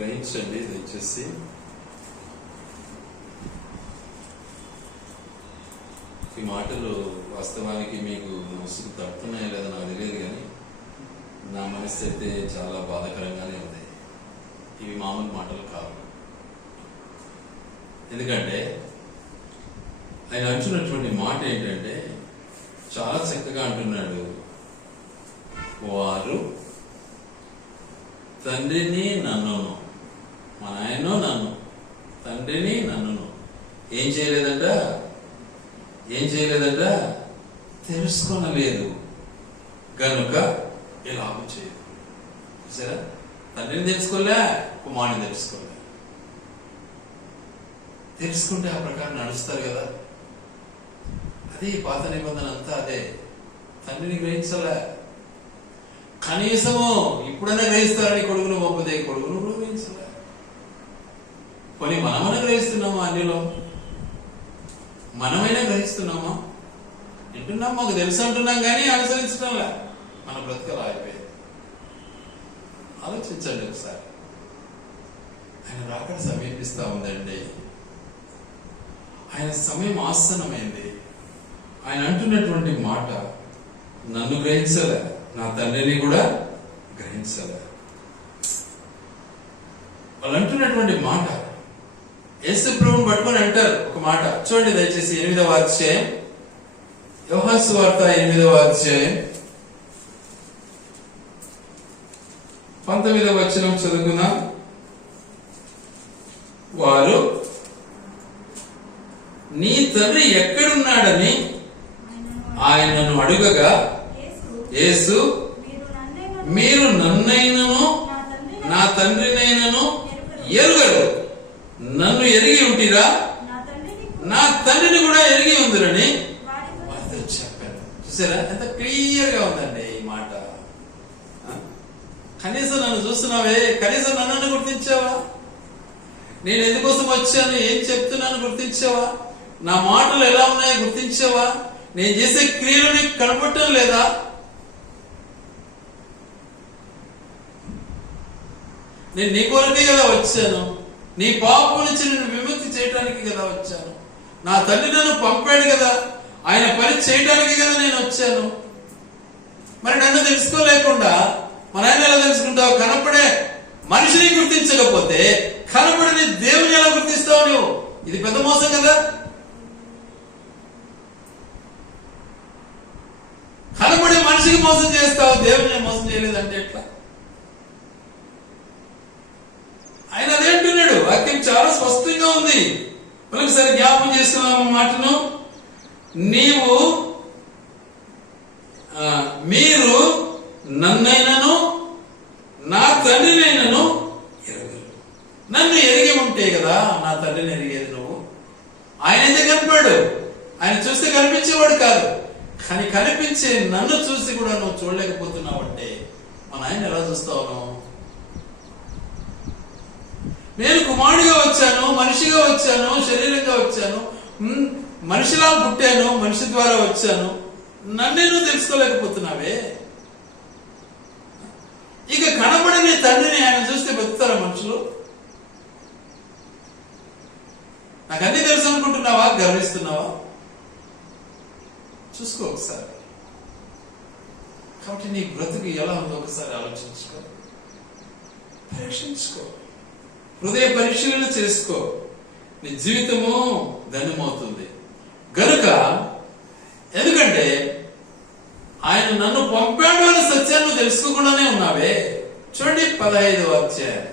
గ్రహించండి దయచేసి. ఈ మాటలు వాస్తవానికి మీకు మనసుకు తడుతున్నాయో లేదా నాకు తెలియదు, కానీ నా మనసు అయితే చాలా బాధాకరంగానే ఉంది. ఇవి మామూలు మాటలు కావు. ఎందుకంటే ఆయన అంటున్నటువంటి మాట ఏంటంటే చాలా చక్కగా అంటున్నాడు. వారు తండ్రిని నన్నును, మా నాయనో నన్ను, తండ్రిని నన్నును ఏం చేయలేదంట తెలుసుకొనలేదు గనుక ఎలాగూ చేయదు. సరే, తండ్రిని తెలుసుకోలే, కుమారుని తెలుసుకోలే. తెలుసుకుంటే ఆ ప్రకారం నడుస్తారు కదా. అదే పాత నిబంధన అంతా అదే. తండ్రిని గ్రహించలే, కనీసము ఇప్పుడైనా గ్రహిస్తారని కొడుకును పంపదే, కొడుకును కూడా గ్రహించలే. కొన్ని మనమైనా గ్రహిస్తున్నామా? అన్నిలో మనమైనా గ్రహిస్తున్నామా? వింటున్నాం, మాకు తెలుసు అంటున్నాం, కానీ అనుసరించడంలే. మన బ్రతుకలు ఆగిపోయింది. ఆలోచించండి ఒకసారి. ఆయన రాకడ సమీపిస్తా ఉందండి. ఆయన సమయం ఆసన్నమైంది. ఆయన అంటున్నటువంటి మాట, నన్ను గ్రహించలే, నా తండ్రిని కూడా గ్రహించలే. వాళ్ళు అంటున్నటువంటి మాట యేసు ప్రభువుని పట్టుకొని అంటారు ఒక మాట. చూడండి దయచేసి 8వ అధ్యాయం, యోహాను సువార్త 8వ అధ్యాయం 19వ వచనం చదువుకుందాం. వారు నీ తండ్రి ఎక్కడున్నాడని ఆయనను అడుగగా యేసు, మీరు నన్నైనను నా తండ్రినైనను ఎరుగరు, నన్ను ఎరిగి ఉంటిరా, నా తండ్రిని కూడా ఎరిగి ఉందిరని చెప్పారు. చూసారా ఎంత క్లియర్ గా ఉందండి ఈ మాట. కనీసం నన్ను చూస్తున్నావే, కనీసం నన్ను గుర్తించావా? నేను ఎందుకోసం వచ్చాను, ఏం చెప్తున్నాను గుర్తించావా? నా మాటలు ఎలా ఉన్నాయో గుర్తించావా? నేను చేసే క్రియలు నీకు కనపడటం లేదా? నేను నీ కొరకే కదా వచ్చాను, నీ పాపం నుంచి నేను విముక్తి చేయడానికి కదా వచ్చాను. నా తండ్రి నన్ను పంపాడు కదా, ఆయన పని చేయడానికి కదా నేను వచ్చాను. మరి నన్ను తెలుసుకోలేకుండా మన ఆయన ఎలా తెలుసుకుంటావు? కనపడే మనిషిని గుర్తించకపోతే కనపడని దేవుని ఎలా గుర్తిస్తావు నువ్వు? ఇది పెద్ద మోసం కదా. కనపడే మనిషికి మోసం చేస్తావు, దేవుని మోసం చేయలేదంటే ఎట్లా? ఆయన అదేంటున్నాడు, వాక్యం చాలా స్పష్టంగా ఉంది. ఒకసారి జ్ఞాపకం చేస్తున్నాము మాటను. మీరు నన్నైనను నా తండ్రినైనను ఎరగరు. నన్ను ఎరిగి ఉంటే కదా నా తండ్రిని ఎరిగేది నువ్వు. ఆయన అయితే కనిపాడు, ఆయన చూస్తే కనిపించేవాడు కాదు, కానీ కనిపించే నన్ను చూసి కూడా నువ్వు చూడలేకపోతున్నావు అంటే మన ఆయన ఎలా చూస్తావు నువ్వు? నేను కుమారుడిగా వచ్చాను, మనిషిగా వచ్చాను, శరీరంగా వచ్చాను, మనిషిలా పుట్టాను, మనిషి ద్వారా వచ్చాను, నన్నే నువ్వు తెలుసుకోలేకపోతున్నావే. ఇక కనబడని తండ్రిని ఆయన చూస్తే బతుకుతారా మనుషులు? నాకు అన్ని తెలుసు అనుకుంటున్నావా? గర్విస్తున్నావా? చూసుకో ఒకసారి. కాబట్టి నీ బ్రతుకు ఎలా ఉందో ఒకసారి ఆలోచించుకో, పరీక్షించుకో, హృదయ పరిశీలన చేసుకో. నీ జీవితము ధన్యమవుతుంది గనుక. ఎందుకంటే ఆయన నన్ను పంపాడు అనే సత్యాన్ని తెలుసుకోకుండానే ఉన్నావే. చూడండి 15వ అధ్యాయం,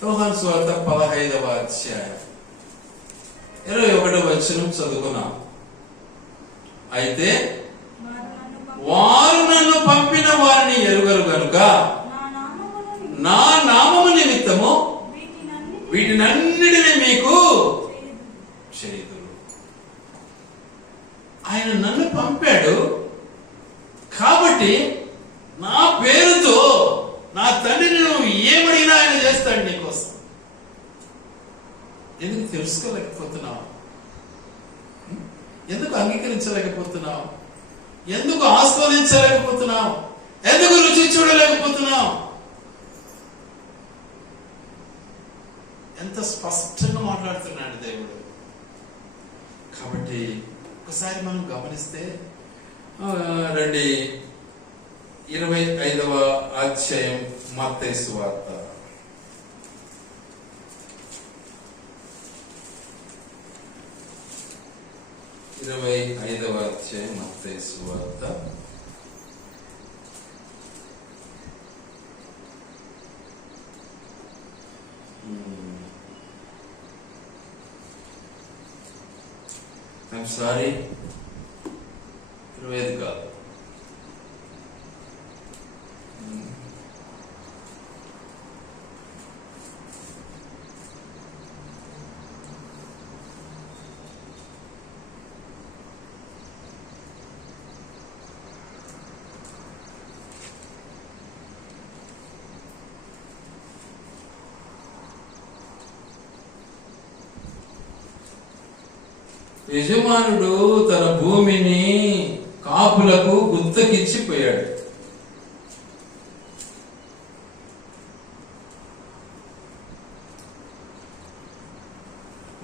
యోహాను సువార్త 15వ అధ్యాయం 21వ వచనం చదువుకున్నాం. అయితే వారు నన్ను పంపిన వారిని ఎరుగరు గనుక నా నామము నిమిత్తము వీటినన్నిటినీ మీకు చేయుదురు. ఆయన నన్ను పంపాడు కాబట్టి నా పేరుతో నా తండ్రిని నువ్వు ఏమడిగినా ఆయన చేస్తాడు నీకోసం. ఎందుకు తెలుసుకోలేకపోతున్నావు? ఎందుకు అంగీకరించలేకపోతున్నావు? ఎందుకు ఆస్వాదించలేకపోతున్నావు? ఎందుకు రుచి చూడలేకపోతున్నావు? ఎంత స్పష్టంగా మాట్లాడుతున్నాడు దేవుడు. కాబట్టి ఒకసారి మనం గమనిస్తే రండి 25వ అధ్యాయం మత్తయి సువార్త. 25వ అధ్యాయం మత్తయి సువార్త. సారీ 25 కాదు, యజమానుడు తన భూమిని కాపులకు గుత్తకిచ్చిపోయాడు.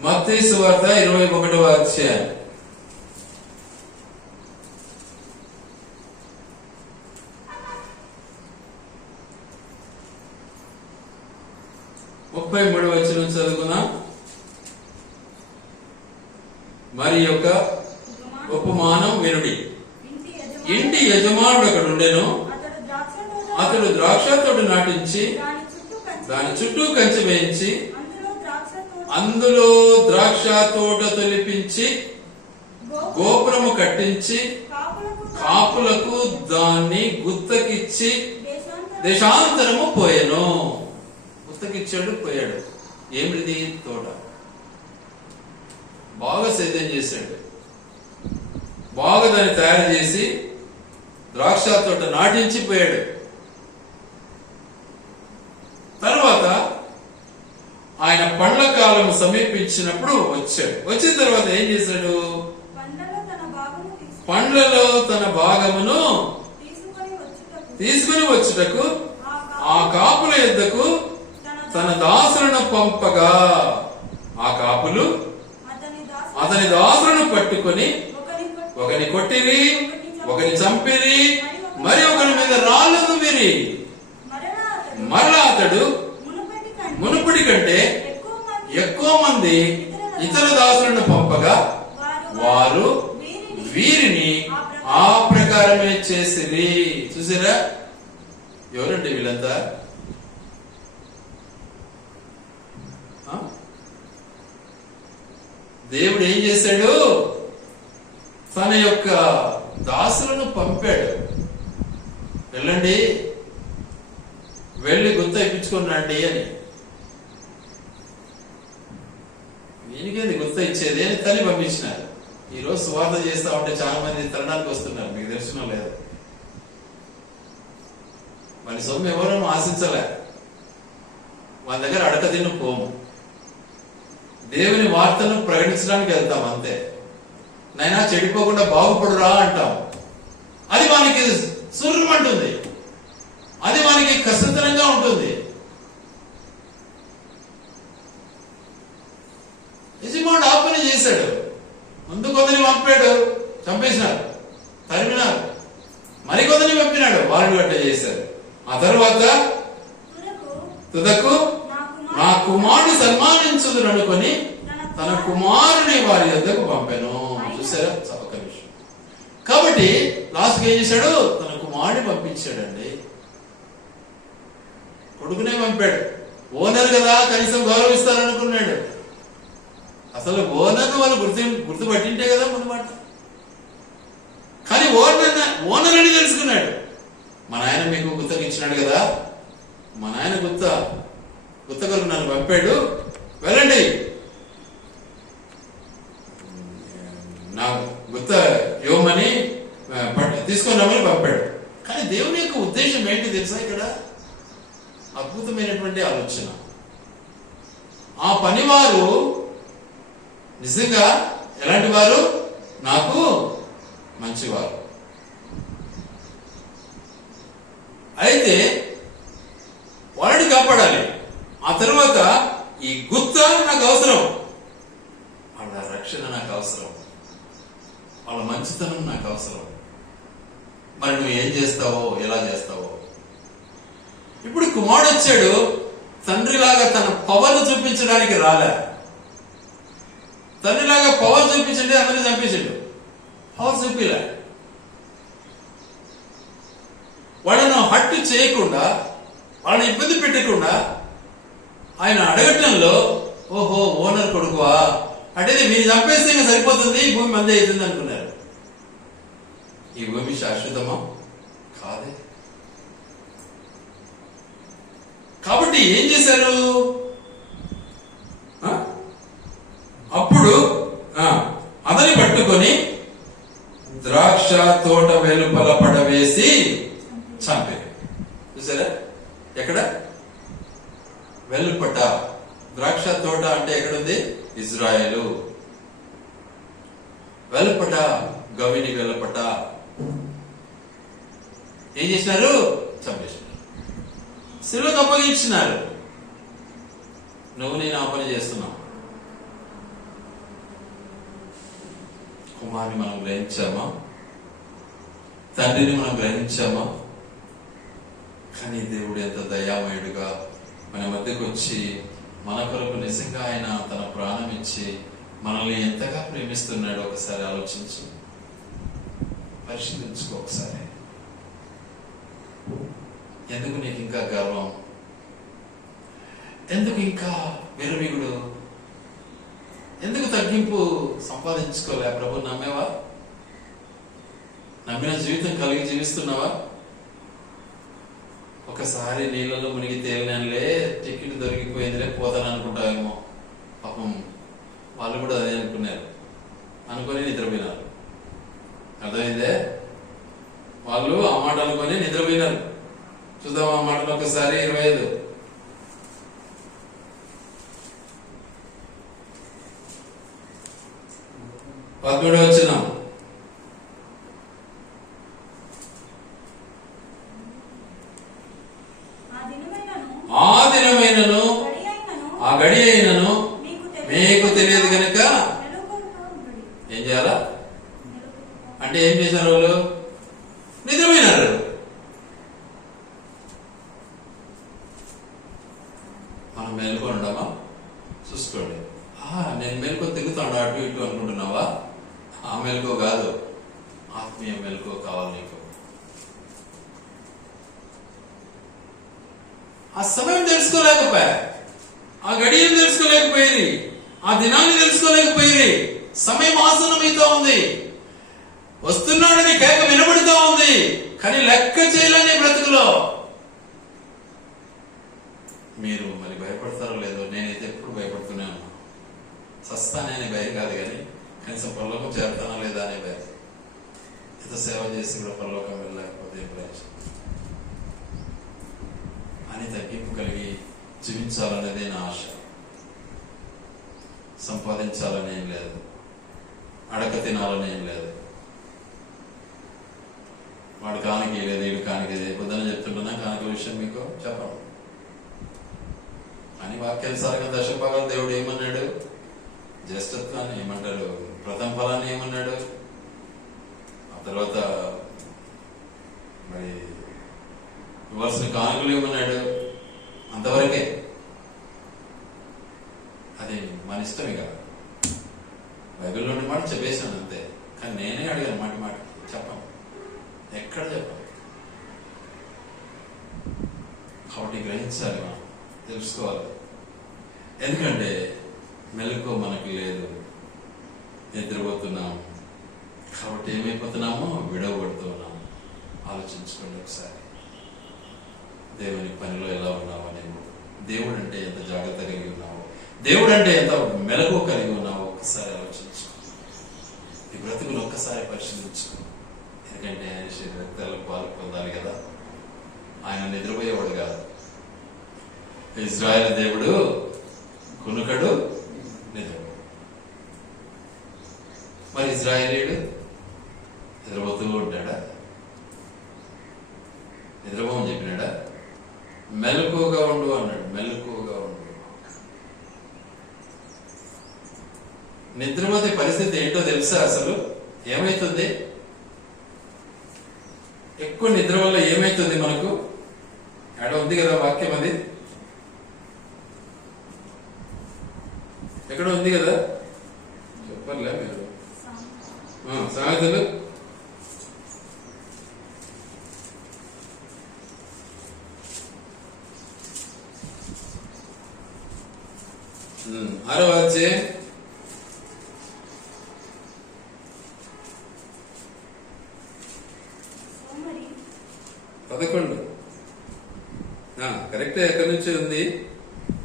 మత్తయి సువార్త 21వ అధ్యాయం. ముప్పై 33వ వచనం చదువుకుందాం. మరి యొక్క ఉపమానం వినుడి. ఇంటి యజమానుడు అక్కడ ఉండెను. అతడు ద్రాక్ష తోట నాటించి దాని చుట్టూ కంచె వేయించి అందులో ద్రాక్ష తోట తొలిపించి గోపురము కట్టించి కాపులకు దాన్ని గుత్తకిచ్చి దేశాంతరము పోయెను. గుత్తకిచ్చాడు, పోయాడు. ఏమిటిది? తోట. బాగా సేద్యం చేశాడు, బాగా దాన్ని తయారు చేసి ద్రాక్ష తోట నాటించి పోయాడు. తర్వాత ఆయన పండ్ల కాలం సమీపించినప్పుడు వచ్చాడు. వచ్చిన తర్వాత ఏం చేశాడు? పండ్లలో తన భాగమును తీసుకుని వచ్చుటకు ఆ కాపుల యొద్దకు తన దాసులను పంపగా ఆ కాపులు అతని దాసులను పట్టుకొని ఒకని కొట్టిరి, ఒకని చంపిరి, మరి ఒకరి మీద రాళ్ళు దువ్విరి. మరలా అతడు మునుపటి కంటే ఎక్కువ మంది ఇతర దాసులను పంపగా వారు వీరిని ఆ ప్రకారమే చేసిరి. చూసారా? ఎవరండి వీళ్ళంతా? దేవుడు ఏం చేశాడు? తన యొక్క దాసులను పంపాడు. వెళ్ళండి, వెళ్ళి గుత్త ఇప్పించుకున్నాండి అని. వీనికేది గుత్త ఇచ్చేది అని తల్లి పంపించినారు. ఈరోజు సువార్త చేస్తా ఉంటే చాలా మంది తరడానికి వస్తున్నారు. మీకు దర్శనం లేదు. మన సొమ్ము ఎవరూ ఆశించలే, వాళ్ళ దగ్గర అడక తిన్ను పోము. దేవుని వార్తను ప్రకటించడానికి వెళ్తాం అంతే. నైనా చెడిపోకుండా బాగుపడురా అంటాం. అది మనకి సుర్రమంటుంది, అది మనకి కష్టతరంగా ఉంటుంది. యజమానుడు ఆ పని చేశాడు. ముందు కొందరిని పంపాడు, చంపేసినారు, తరిమినారు. మరికొందరిని పంపినాడు, వాళ్ళు గట్ట చేశారు. ఆ తర్వాత తుదకు నా కుమారుని సన్మానించుదురు అనుకొని తన కుమారుని వారి యొద్దకు పంపాను. చూసారా? చవక విషయం. కాబట్టి లాస్ట్కి ఏం చేశాడు? తన కుమారుని పంపించాడండి. కొడుకునే పంపాడు. ఓనర్ కదా, కనీసం గౌరవిస్తారనుకున్నాడు. అసలు ఓనర్ వాళ్ళు గుర్తుపట్టింటే కదా మనమాట. కానీ ఓనర్ అని తెలుసుకున్నాడు. మా నాయన మీకు గుత్తకి ఇచ్చినాడు కదా, మా నాయన గుత్తకు నన్ను పంపాడు, వెళ్ళండి, నా గుత్త యోమని తీసుకొని రమ్మని పంపాడు. కానీ దేవుని యొక్క ఉద్దేశం ఏంటి తెలుసా? ఇక్కడ అద్భుతమైనటువంటి ఆలోచన. ఆ పనివారు నిజంగా ఎలాంటి వారు? నాకు మంచివారు. అయితే వాళ్ళని కాపాడాలి. ఆ తర్వాత ఈ గుత్త నాకు అవసరం, వాళ్ళ రక్షణ నాకు అవసరం, వాళ్ళ మంచితనం నాకు అవసరం. మరి నువ్వు ఏం చేస్తావో, ఎలా చేస్తావో? ఇప్పుడు కుమారుడు వచ్చాడు, తండ్రిలాగా తన పవర్ చూపించడానికి రాలే. తండ్రిలాగా పవర్ చూపించండి, అందరినీ చంపేసాడు. పవర్ చూపిలే. వాళ్ళను హట్టు చేయకుండా, వాళ్ళని ఇబ్బంది పెట్టకుండా ఆయన అడగటంలో, ఓహో ఓనర్ కొడుకువా అంటే మీరు చంపేస్తే ఇంకా సరిపోతుంది, ఈ భూమి మందే అవుతుంది అనుకున్నారు. ఈ భూమి శాశ్వతమా? కాదే. కాబట్టి ఏం చేశారు? అప్పుడు అతని పట్టుకొని ద్రాక్ష తోట వెలుపల పడవేసి చంపారు. చూసారా? ఎక్కడ? వెలుపట. ద్రాక్ష తోట అంటే ఎక్కడుంది? ఇజ్రాయేలు. వెలుపట, గవిని వెలుపట ఏం చేసినారు? చంపేసినారు, శిలువకు అప్పగించినారు. నువ్వు నేను ఆ పని చేస్తున్నావు. కుమారుని మనం గ్రహించామా? తండ్రిని మనం గ్రహించామా? కానీ దేవుడు ఎంత దయామయుడుగా మన మధ్యకు వచ్చి మన కొరకు నిజంగా ఆయన తన ప్రాణం ఇచ్చి మనల్ని ఎంతగా ప్రేమిస్తున్నాడు ఒకసారి ఆలోచించు, పరిశీలించుకో ఒకసారి. ఎందుకు నీకు ఇంకా గర్వం? ఎందుకు ఇంకా విరవీగుడు? ఎందుకు తగ్గింపు సంపాదించుకోలే? ప్రభు నమ్మేవా? నమ్మిన జీవితం కలిగి జీవిస్తున్నావా? ఒకసారి నీళ్ళలో మునిగి తేలినలే, టికెట్ దొరికిపోయిందిలే, పోతాను అనుకుంటావేమో. పాపం వాళ్ళు కూడా అదే అనుకున్నారు, అనుకొని నిద్రపోయినారు. అర్థమైందే? వాళ్ళు ఆ మాట అనుకొని నిద్రపోయినారు. చూద్దాం ఆ మాటలు ఒకసారి. 25 13 వచ్చినాం. ఆ దినమైనను ఆ గడి అయినను మీకు తెలియదు కనుక ఏం చేయాలా అంటే ఏం చేశారు? వాళ్ళు నిద్రపోయినారు. మనం మేలుకొని ఉండమా? చూసుకోండి. నేను మేలుకో తిరుగుతాడు అటు ఇటు అనుకుంటున్నావా? ఆ మెలకువ కాదు, ఆత్మీయ మెలకువ కావాలి నీకు. ఆ సమయం తెలుసుకోలేకపోయా, ఆ గడియం తెలుసుకోలేకపోయింది, ఆ దినాన్ని తెలుసుకోలేకపోయింది. సమయం ఆసన్నమైతా ఉంది, వస్తున్నాడని కేక వినబడుతూ ఉంది, కానీ లెక్క చేయలేని బ్రతుకులో. మీరు మరి భయపడతారో లేదో, నేనైతే ఎప్పుడు భయపడుతూనే ఉన్నా. సస్తానే భయం కాదు, కానీ కనీసం పరలోకం చేరుతానా లేదా అనే భయం. ఎంత సేవ చేసి కూడా పరలోకం వెళ్ళలేకపోతే ప్రయోజనం అని తగ్గింపు కలిగి జీవించాలనేదే నా ఆశ. సంపాదించాలని ఏం లేదు, అడక తినాలని ఏం లేదు. వాడు కానికి లేదు, వీడు కానికి లేదు. పొద్దున చెప్తుంటున్నా కానుక విషయం మీకు చెప్పండి అని వాక్యానుసారంగా దశభాగాలు దేవుడు ఏమన్నాడు? జ్యేష్ఠత్వాన్ని ఏమంటాడు? ప్రథమ ఫలాన్ని ఏమన్నాడు? ఆ తర్వాత మరి ఇవ్వాల్సిన కానుకలు ఏమన్నాడు? అంతవరకే. అది మన ఇష్టం. ఇక బైబిల్లోని మాట చెప్పేసాను అంతే. కానీ నేనే అడిగాను మాట మాట చెప్పాను, ఎక్కడ చెప్పాను. కాబట్టి గ్రహించాలి, మనం తెలుసుకోవాలి. ఎందుకంటే మెలకు మనకు లేదు, నిద్రపోతున్నాం. కాబట్టి ఏమైపోతున్నామో విడవబడుతూ ఉన్నాము. ఆలోచించుకోండి ఒకసారి. దేవుని పనిలో ఎలా ఉన్నావో, నేను దేవుడు అంటే ఎంత జాగ్రత్త కలిగి ఉన్నావో, దేవుడు అంటే ఎంత మెలకు కలిగి ఉన్నావో ఒక్కసారి ఆలోచించుకో. ఈ బ్రతుకులు ఒక్కసారి పరిశీలించుకో. ఎందుకంటే ఆయన రక్తాలకు పాలు పొందాలి కదా. ఆయన నిద్రపోయేవాడు కాదు. ఇజ్రాయేల్ దేవుడు కునుకడు, నిద్ర. మరి ఇజ్రాయేలీయుడు నిద్రపోతూ ఉంటాడా? నిద్రపోమని చెప్పినాడా? మెలకువగా ఉండు అన్నాడు. మెలకువగా ఉండు. నిద్రపోతే పరిస్థితి ఏంటో తెలుసా? అసలు ఏమైతుంది? ఎక్కువ నిద్ర వల్ల ఏమైతుంది మనకు? ఆడ ఉంది కదా వాక్యం, అది ఎక్కడ ఉంది కదా, చెప్పర్లే మీరు. సామెతలు 6వ అధ్యాయం 11. కరెక్ట్, ఎక్కడి నుంచి ఉంది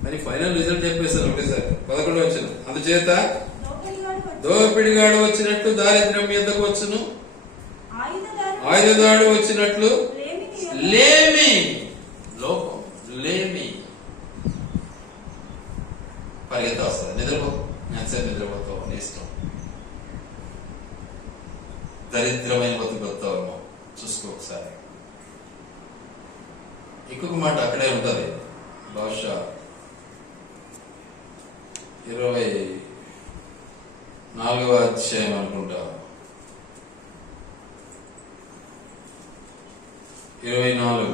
అని ఫైనల్ రిజల్ట్ చెప్పేశారు ఒకటేసారి. 11 వచ్చిన, అందుచేత దోపిడిగాడు వచ్చినట్లు దారిద్ర్యం మీదకు వచ్చును, ఆయుధదాడు వచ్చినట్లు లేమి, లోపం, లేమి పరిగెత్తా వస్తుంది. నిద్రపో, ఎంతసేపు నిద్రపోతావు నీ ఇష్టం. దరిద్రమైన బతుకుతావు, చూసుకో ఒకసారి. ఇంకొక మాట అక్కడే ఉంటది, బహుశా 24వ అధ్యాయం అనుకుంటా, 24,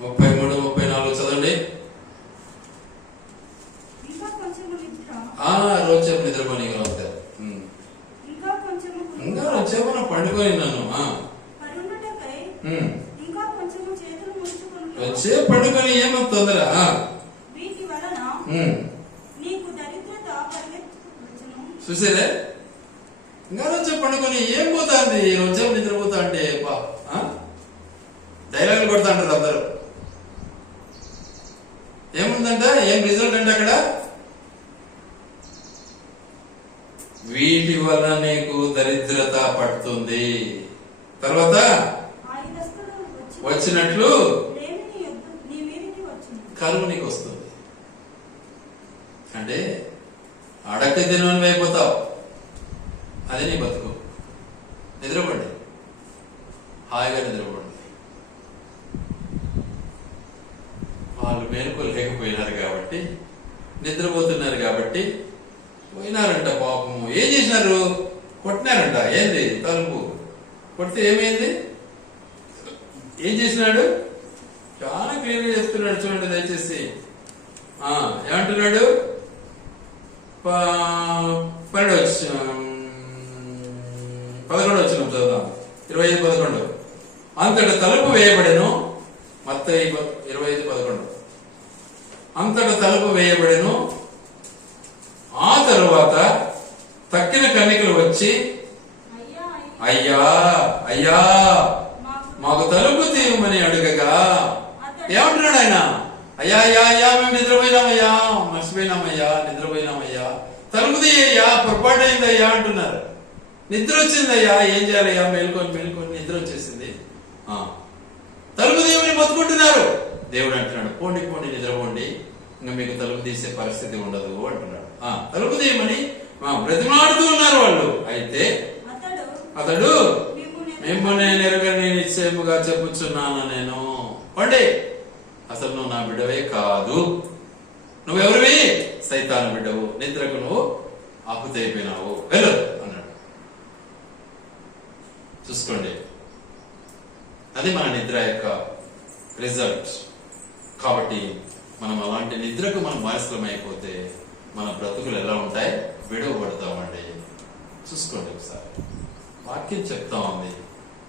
33, 34 చదవండి. రోజు నిద్రపోని అవుతారు. ఇంకా వచ్చేమన్నా పండుకొని నన్ను వచ్చే పండుకొని ఏమో తొందర. చూసేదే ఇంకా రోజు పండుకొని ఏం పోతాంది, రోజు నిద్రపోతా అంటే డైలాగులు కొడతా అంటారు అందరూ. ఏముందంట, ఏం రిజల్ట్ అంటే అక్కడ, వీటి వల్ల నీకు దరిద్రత పడుతుంది, తర్వాత వచ్చినట్లు కరువు నీకు వస్తుంది. అంటే అడక్క తినని అయిపోతావు, అది నీ బతుకు. నిద్రపండి, హాయిగా నిద్రపండి. వాళ్ళు మేలుకోలేకపోయినారు కాబట్టి, నిద్రపోతున్నారు కాబట్టి పోయినారంట. పాపము ఏం చేసినారు? కొట్టినారంట. ఏంది? తలుపు కొడితే ఏమైంది? ఏం చేసినాడు? చాలా క్లియర్గా చెప్తున్నాడు, చూడండి దయచేసి. ఏమంటున్నాడు? 11 వచ్చిన చదువుదాం. 25, 11. అంతటా తలుపు వేయబడెను. మత్తయి 25, 11. అంతటా తలుపు వేయబడెను. ఆ తరువాత తక్కిన కన్యకలు వచ్చి, అయ్యా అయ్యా మాకు తలుపు తీయమని అడుగగా, ఏమంటున్నాడు ఆయన? అయ్యా అయ్యా అయ్యా మేము నిద్రపోయినామయ్యా, మర్చిపోయినామయ్యా, నిద్రపోయినామయ్యా, తలుపు తీయ్యా, పొరపాటు అయిందయ్యా అంటున్నారు. నిద్ర వచ్చిందయ్యా, ఏం చేయాలయ్యా, మేల్కొని నిద్ర వచ్చేసింది, తలుపు తీయమని మొత్తుకుంటున్నారు. దేవుడు అంటున్నాడు, పోండి పోండి నిద్రపోండి, ఇంకా మీకు తలుపు తీసే పరిస్థితి ఉండదు అంటున్నాడు. తలుపు తీయమని బ్రతిమాడుతూ ఉన్నారు వాళ్ళు. అయితే అతడు, మిమ్మల్ని ఎరగని నిశ్చయముగా చెప్పుచున్నాను నేను, పండి, అసలు నువ్వు నా బిడ్డవే కాదు, నువ్వెవరివి? సైతాను బిడ్డవు, నిద్రకు నువ్వు ఆపుతైపోయినావు, వెళ్ళు అన్నాడు. చూసుకోండి, అది మన నిద్ర యొక్క రిజల్ట్. కాబట్టి మనం అలాంటి నిద్రకు మనం బానిసలం అయిపోతే మన బ్రతుకులు ఎలా ఉంటాయి? విడవబడతామండి. చూసుకోండి ఒకసారి, వాక్యం చెప్తా ఉంది.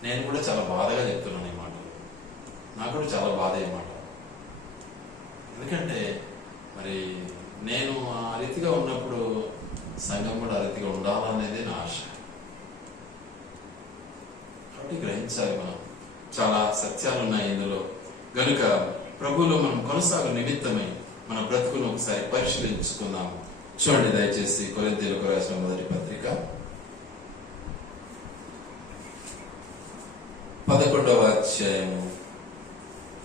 నేను కూడా చాలా బాధగా చెప్తున్నాను ఈ మాటలు, నాకు కూడా చాలా బాధ ఈ మాట. ఎందుకంటే మరి నేను ఆ రీతిగా ఉన్నప్పుడు సంఘం కూడా ఆ రీతిగా ఉండాలనేది నా ఆశ. కాబట్టి గ్రహించాలి, మనం చాలా సత్యాలు ఉన్నాయి ఇందులో. గనుక ప్రభువులో మనం కొనసాగు నిమిత్తమై మన బ్రతుకును ఒకసారి పరిశీలించుకుందాము. చూడండి దయచేసి కొరింథీయులకు రాసిన మొదటి పత్రిక 11వ అధ్యాయము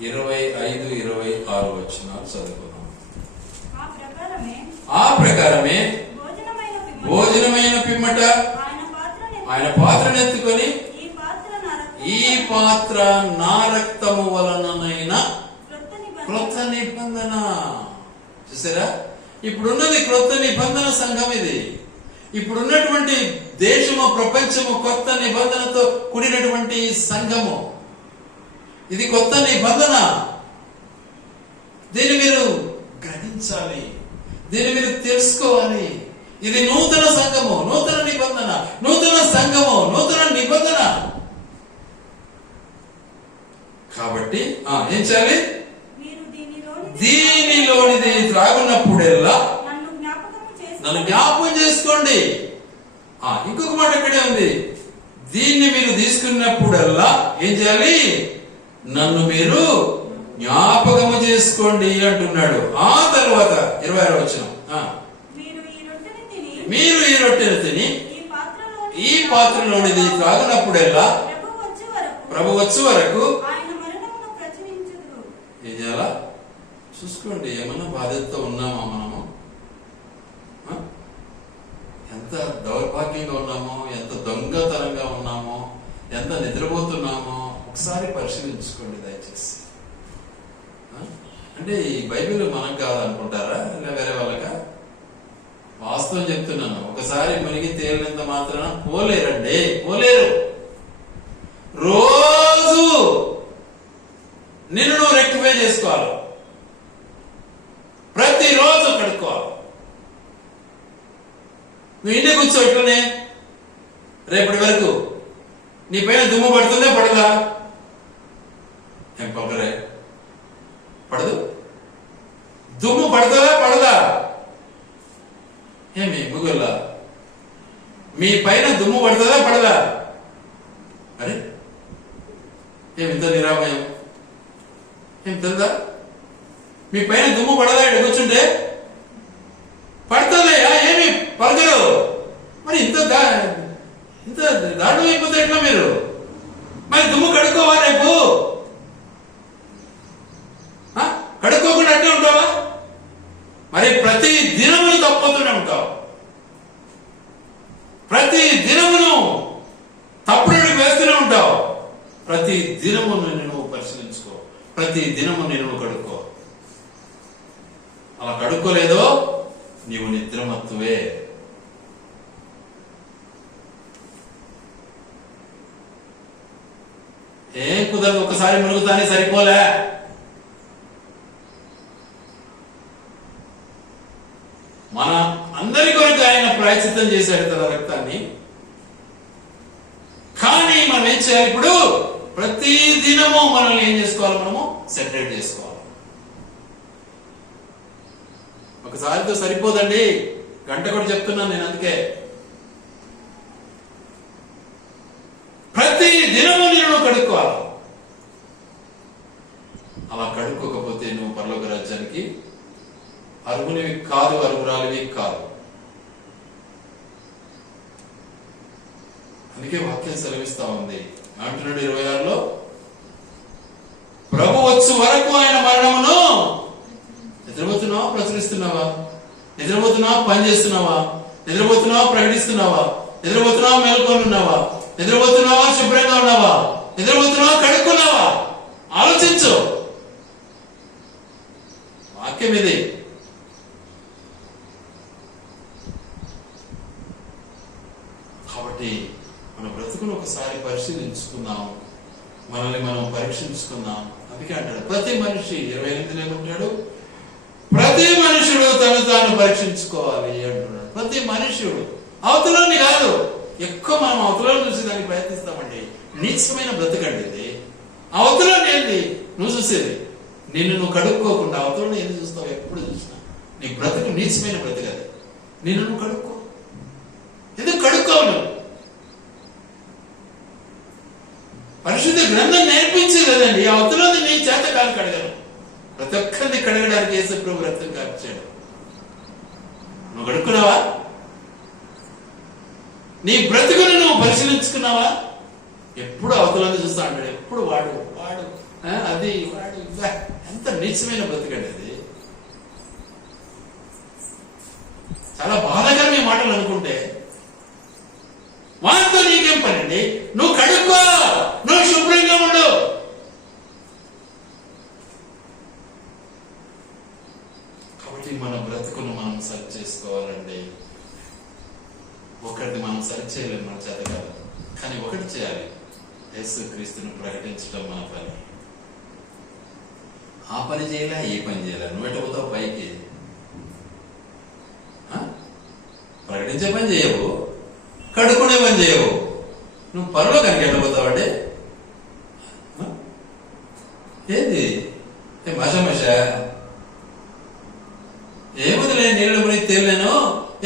25, 26 వచనాలు చదువుకుందాం. ఆ ప్రకారమే భోజనమైన పిమ్మట ఆయన పాత్రనెత్తుకొని, ఈ పాత్ర నా రక్తము వలననైన క్రొత్త నిబంధన. చూసారా? ఇప్పుడున్నది క్రొత్త నిబంధన సంఘం. ఇది ఇప్పుడున్నటువంటి దేశము, ప్రపంచము కొత్త నిబంధనతో కూడినటువంటి సంఘము. ఇది కొత్త నిబంధన. దీన్ని మీరు గ్రహించాలి, దీన్ని మీరు తెలుసుకోవాలి. ఇది నూతన సంఘము, నూతన నిబంధన, నూతన సంఘము, నూతన నిబంధన. కాబట్టి ఏం చేయాలి? దీనిలోనిది త్రాగున్నప్పుడెల్లా నన్ను జ్ఞాపకం చేసుకోండి. ఇంకొక మాట ఇక్కడే ఉంది, దీన్ని మీరు తీసుకున్నప్పుడల్లా ఏం చేయాలి? నన్ను మీరు జ్ఞాపకము చేసుకోండి అంటున్నాడు. ఆ తర్వాత 26వ వచనం, మీరు ఈ రొట్టెను తిని ఈ పాత్రలోనిది త్రాగునప్పుడెల్లా ప్రభు వచ్చు వరకు ఏం చేయాలా? చూసుకోండి, ఏమన్నా బాధ్యతతో ఉన్నామా మనము? ఎంత దౌర్భాగ్యంగా ఉన్నామో, ఎంత దొంగతనంగా ఉన్నామో, ఎంత నిద్రపోతున్నామో ఒకసారి పరిశీలించుకోండి దయచేసి. అంటే ఈ బైబిల్ మనకు కాదనుకుంటారా, ఇలా వేరే వాళ్ళగా? వాస్తవం చెప్తున్నాను. ఒకసారి మునిగి తేలినంత మాత్రాన పోలేరండి, పోలేరు. రోజు నిన్ను నువ్వు రెక్టిఫై చేసుకోవాలి, ప్రతిరోజు కడుక్కోవాలి. నువ్వు ఇంటికి కూర్చో ఇట్లనే రేపటి వరకు నీ పైన దుమ్ము పడుతుందే పడదా? ఏం పక్కరే పడదు? దుమ్ము పడుతుందా పడదా? ఏమి ముగ్గుల్లా మీ పైన దుమ్ము పడుతుందా పడదా? అరే ఏమి ఇంత నిరామయం? ఏం తెలుదా? మీ పైన దుమ్ము పడదా? ఇక్కడ కూర్చుంటే పడుతుందయ్యా, ఏమి పలకరు. మరి ఇంత దారుణం అయిపోతే ఎట్లా మీరు? మరి దుమ్ము కడుక్కోవా రేపు? కడుక్కోకుండా అట్టే ఉంటావా? మరి ప్రతి దినమును తప్పుతూనే ఉంటావు, ప్రతి దినమును తప్పుడు వేస్తూనే ఉంటావు. ప్రతి దినము నువ్వు పరిశీలించుకో, ప్రతి దినము నేను కడుక్కో. అలా కడుక్కోలేదో నీవు నిద్రమత్తువే. ఏం కుదరదు, ఒకసారి మునుగుతానే సరిపోలే. మన అందరి కొరకు ఆయన ప్రాయశ్చిత్తం చేశాడు తన రక్తాన్ని. కానీ మనం ఏం చేయాలి? ఇప్పుడు ప్రతి దినము మనల్ని ఏం చేసుకోవాలి? మనము సెపరేట్ చేసుకోవాలి. ఒకసారితో సరిపోదండి, గంట కూడా చెప్తున్నాను నేను. అందుకే ప్రతి దినము నేను కడుక్కోవాలి. అలా కడుక్కోకపోతే నువ్వు పరలోక రాజ్యానికి అరుగునివి కాదు, అరుగురాలివి కాదు. అందుకే వాక్యం సెలవిస్తా ఉంది. అంటున్నాడు 26లో, ప్రభు వచ్చు వరకు ఆయన మరణమును. నిద్రపోతున్నావా? ప్రచురిస్తున్నావా? నిద్రపోతున్నావా? పని చేస్తున్నావా? నిద్రపోతున్నావా? ప్రకటిస్తున్నావా? నిద్రపోతున్నావా? మేల్కొని ఉన్నావా? నిద్రపోతున్నావా? శుభ్రంగా ఉన్నావా? నిద్రపోతున్నావా? కడుక్కున్నావా? ఆలోచించు. వాక్యం ఇది. కాబట్టి మన బ్రతుకును ఒకసారి పరిశీలించుకుందాం, మనల్ని మనం పరీక్షించుకుందాం. అందుకే అంటాడు ప్రతి మనిషి 28లో ఏమంటాడు? ప్రతి మనుషుడు తను తాను పరీక్షించుకోవాలి అంటున్నాడు. ప్రతి మనుషుడు, అవతలని కాదు. ఎక్కువ మనం అవతలను చూసి దానికి ప్రయత్నిస్తామండి. నీచమైన బ్రతకండి ఇది. అవతలని ఏంటి నువ్వు చూసేది? నిన్ను నువ్వు కడుక్కోకుండా అవతలని ఏది చూస్తావు? ఎప్పుడు చూసినా నీ బ్రతుకు నీచమైన బ్రతకది. నిన్ను నువ్వు కడుక్కో. ఎందుకు కడుక్కోవు? నువ్వు పరిశుద్ధ గ్రంథం నేర్పించలేదండి. అవతలని నీ చేత కాలు కడగను. ప్రతి ఒక్కరిని కడగడానికి యేసు ప్రభు రక్తం కార్చాడు. నువ్వు కడుక్కున్నావా? నీ బ్రతుకును నువ్వు పరిశీలించుకున్నావా? ఎప్పుడు అవతలని చూస్తా అంటాడు. ఎప్పుడు వాడు వాడు అది వాడు. ఎంత నీచమైన బ్రతుకండి అది. చాలా బాధాకరమైన మాటలు అనుకుంటే. వాటితో నీకేం పనండి? నువ్వు కడుక్కో, నువ్వు శుభ్రంగా ఉండు. కాబట్టి మన బ్రతుకును మనం సరి చేసుకోవాలండి. ఒకటి మనం సరి చేయలేము, మన చేత కాదు. కానీ ఒకటి చేయాలి, యేసుక్రీస్తును ప్రకటించడం మన పని. ఆ పని చేయాలా, ఏ పని చేయాలా? నువ్వు ఎట్ట పోతావు పైకి? ప్రకటించే పని చేయవు, కడుక్కునే పని చేయవు, నువ్వు పరలోకానికి ఎట్టబోతావంటే ఏంది? మష ఏముందిలే, నీళ్ళు మునిగి తేలేను,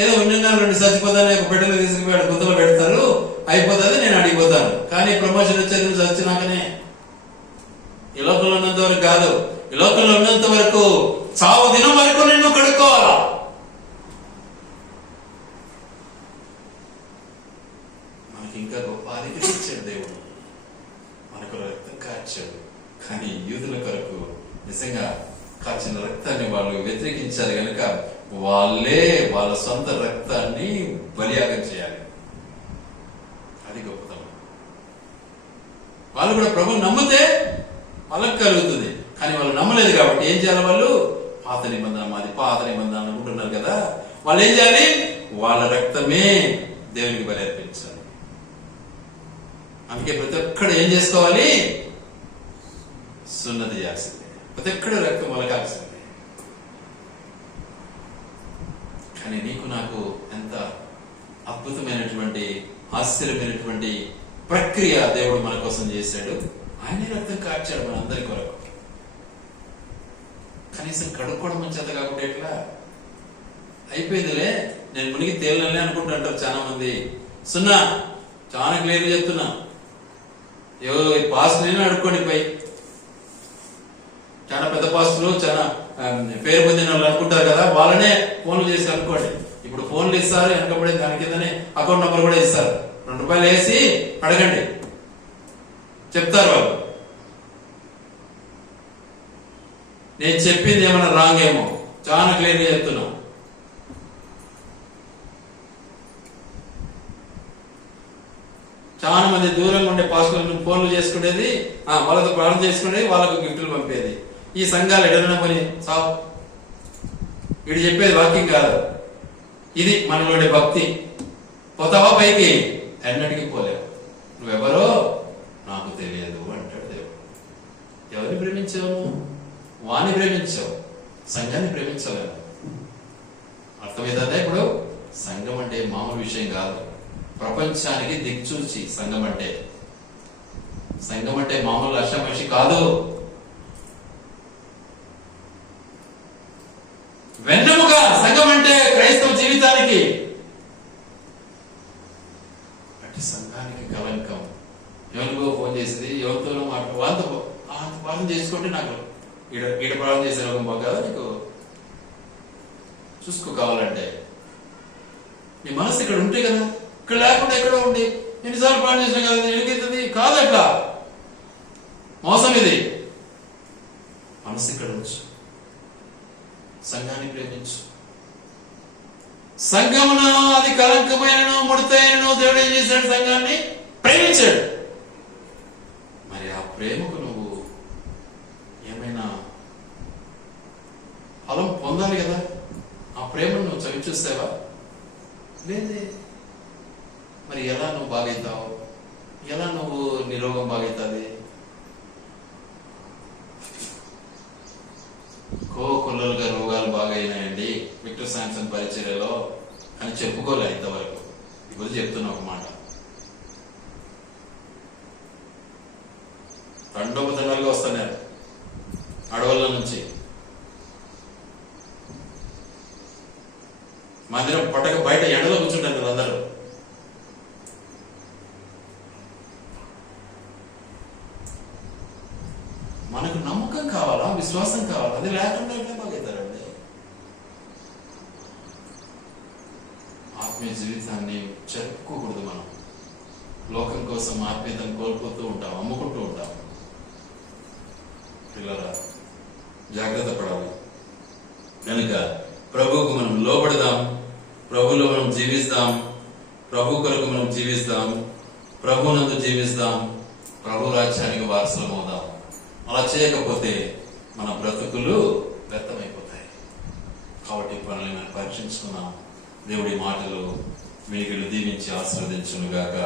ఏదో 2 చచ్చిపోతాను, ఒక బిడ్డలు తీసుకుపోయాడు, గుంతలో పెడతారు, అయిపోతుంది, నేను అడిగిపోతాను. కానీ ప్రమోషన్ వచ్చేది నువ్వు చచ్చినాకనే. ఈ లోకంలో ఉన్నంత వరకు కాదు, ఈ లోకంలో ఉన్నంత వరకు చావు దినం వరకు నిన్ను కడుక్కోవాలా. మనకి ఇంకా గొప్ప అధికారం ఇచ్చాడు దేవుడు, మనకు రక్తం కార్చాడు. కానీ యూదుల కొరకు నిజంగా కార్చిన రక్తాన్ని వాళ్ళు వ్యతిరేకించారు కనుక వాళ్ళే వాళ్ళ సొంత రక్తాన్ని బలియాగం చేయాలి. అది గొప్పతనం. వాళ్ళు కూడా ప్రభువు నమ్మితే వాళ్ళకి కలుగుతుంది. కానీ వాళ్ళు నమ్మలేదు కాబట్టి ఏం చేయాలి? వాళ్ళు పాత నిబంధన, మాది పాత నిబంధన అనుకుంటున్నారు కదా, వాళ్ళు ఏం చేయాలి? వాళ్ళ రక్తమే దేవునికి బలి అర్పించాలి. అందుకే ప్రతి ఒక్కడు ఏం చేసుకోవాలి? సున్నతి చేయాల్సిందే, ప్రతి ఒక్కడు రక్తం వలకాల్సిందే. కానీ నీకు నాకు ఎంత అద్భుతమైనటువంటి ఆశ్చర్యమైనటువంటి ప్రక్రియ దేవుడు మన కోసం చేశాడు. ఆయనే రక్తం కార్చాడు మన అందరి కొరకు. కనీసం కడుక్కోవడం మన చేత కాకుండా ఎట్లా? అయిపోయిందిలే, నేను మునిగి తేలినలే అనుకుంటుంటారు చాలా మంది. సున్నా, చాలా క్లియర్ చెప్తున్నా, పాస్ నేను అడుక్కోండి పై. చాలా పెద్ద పాస్టులు, చాలా పేరు పొందిన వాళ్ళు అనుకుంటారు కదా, వాళ్ళనే ఫోన్లు చేసి అనుకోండి. ఇప్పుడు ఫోన్లు ఇస్తారు, వెనకబడి దాని కిందనే అకౌంట్ నెంబర్ కూడా ఇస్తారు. ₹2 వేసి అడగండి, చెప్తారు వాళ్ళు. నేను చెప్పింది ఏమైనా రాంగ్ ఏమో, చాలా క్లియర్గా చెప్తున్నా. చాలా మంది దూరంగా ఉండే పాస్టర్లను ఫోన్లు చేసుకునేది, వాళ్ళతో ప్రార్థన చేసుకునేది, వాళ్ళకు గిఫ్టులు పంపేది. ఈ సంఘాలు ఎడన పని సావు, వీడు చెప్పేది వాక్యం కాదు, ఇది మనలోని భక్తి. పోతావా పైకి? ఎన్నటికీ పోలేవు. నువ్వెవరో నాకు తెలియదు అంటాడు దేవుడు. ఎవరిని ప్రేమించావు? వాణ్ణి ప్రేమించావు, సంఘాన్ని ప్రేమించలేవు. అర్థమవుతుందా? ఇప్పుడు సంఘం అంటే మామూలు విషయం కాదు. ప్రపంచానికి దిక్చూచి సంఘం అంటే. సంఘం అంటే మామూలు అష్టమషి కాదు. వెన్నెముక సంఘం అంటే క్రైస్తవ జీవితానికి. అట్టి సంఘానికి కలంకం. ఎవరికో ఫోన్ చేసింది, ఎవరితోనో వాళ్ళతో ప్రార్థన చేసుకుంటే నాకు ఈడ ప్రార్థన చేసే రోగం బాగా కదా, నీకు చూసుకో కావాలంటే. నీ మనసు ఇక్కడ ఉంటే కదా, ఇక్కడ లేకుండా ఎక్కడో ఉండి ఎన్నిసార్లు ప్రార్థన చేసినా కదా ఎడికెళ్తుంది కాదు. అట్లా మోసం ఇది. మనసు ఇక్కడ ఉంచు, సంఘాన్ని ప్రేమించు. సంఘమును అది కలంకమైనను ముడతైనను దేవుడు ఏం చేశాడు? సంఘాన్ని ప్రేమించాడు. మరి ఆ ప్రేమకు నువ్వు ఏమైనా ఫలం పొందాలి కదా. ఆ ప్రేమను నువ్వు చవి చూస్తావా? లేదే. మరి ఎలా నువ్వు బాగైతావు? ఎలా నువ్వు నిరోగం బాగైతుంది? కొల్లలుగా రోగాలు బాగైనాయండి విక్టర్ శాంసన్ పరిచర్యలో అని చెప్పుకోలే ఇంతవరకు. ఇప్పుడు చెప్తున్నా ఒక మాట. తండోపతండాలుగా వస్తున్నారు అడవుల నుంచి. మందిరం పట్టక బయట ఎండలో కూర్చుంటారు కదా అందరూ. మనకు నమ్మకం కావాలా, విశ్వాసం కావాలా? అది లేకుండా ఎట్లా బాగవుతారండి? ఆత్మీయ జీవితాన్ని చెప్పుకోకూడదు. మనం లోకం కోసం ఆత్మీయతను కోల్పోతూ ఉంటాం, అమ్ముకుంటూ ఉంటాం. పిల్లరా, జాగ్రత్త పడాలి. కనుక ప్రభువుకు మనం లోబడదాం, ప్రభువులో మనం జీవిస్తాం, ప్రభు కొరకు మనం జీవిస్తాం, ప్రభునందు జీవిస్తాం, ప్రభు రాజ్యానికి వారసులం అవుదాం. అలా చేయకపోతే మన బ్రతుకులు వ్యర్థమైపోతాయి. కాబట్టి రక్షించుకున్నాం. దేవుడి మాటలు మీకు దీవించి ఆశీర్వదించును గాక.